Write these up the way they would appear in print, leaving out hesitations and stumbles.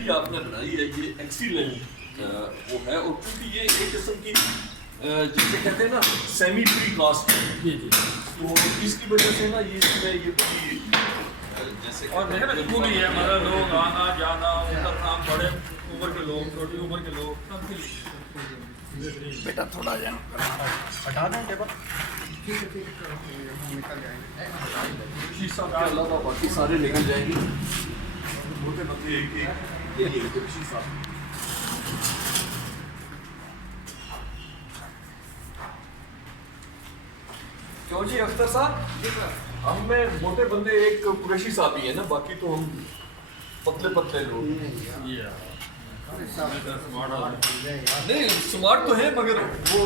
Specially आपने बनाई है, ये एक्सीलेंट वो है। और क्योंकि ये एक किस्म की जिसे कहते हैं ना सेमी फ्री कास्ट जी जी, तो इसकी वजह से ना ये इसमें ये पूरी जैसे और मेहनत पूरी है, मतलब लोग आना जाना उतरना, बड़े उम्र के लोग, छोटी उम्र के लोग, सबके लिए। बेटा थोड़ा हटा दें टेबल, निकल जाएंगे। शीशा के अलावा बाकी सारे निकल जाएंगे। मोटे पतले एक यही है शीशा। क्यों जी अख्तर साहब, हम में मोटे बंदे एक कुरैशी साहब ही है ना, बाकी तो हम पतले पतले लोग। नहीं स्मार्ट तो है मगर वो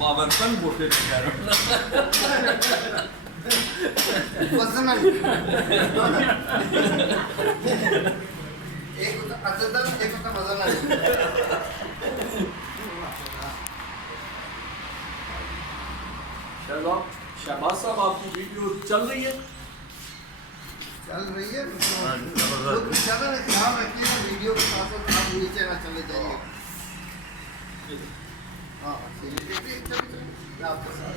मावर्तन मोटे थे यार। शहबाज साहब आपकी वीडियो चल रही है? चल रही है तो ज़्यादा ख्याल रखिए वीडियो के साथ साथ आप नीचे ना चले जाइए। हाँ आपके साथ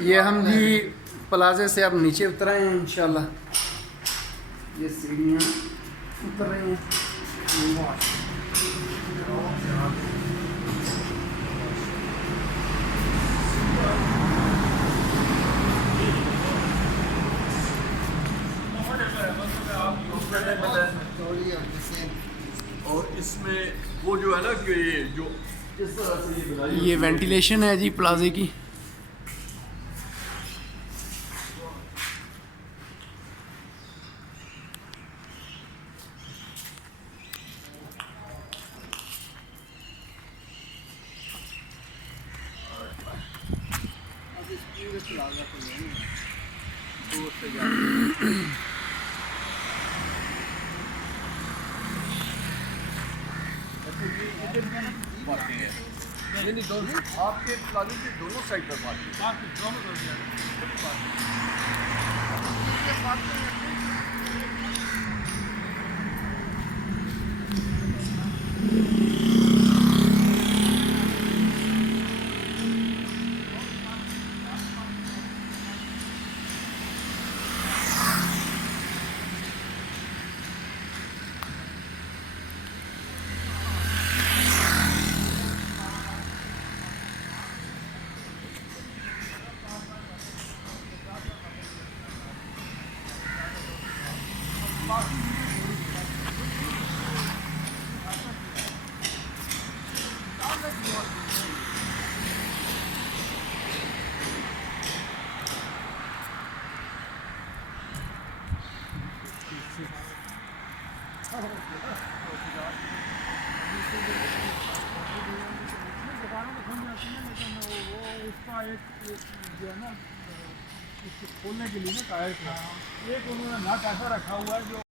ये हम जी प्लाजे से अब नीचे उतर आए हैं इंशाल्लाह। ये सीढ़ियाँ उतर रही हैं। और इसमें वो जो है ना कि जो किस तरह से ये बनाई, ये वेंटिलेशन है जी प्लाजे की। पार्किंग है। नहीं दोनों आपके प्लाजे की दोनों साइड पर पार्किंग उसका एक जो है ना, खोलने के लिए ना टायर का एक उन्होंने नट ऐसा रखा हुआ है जो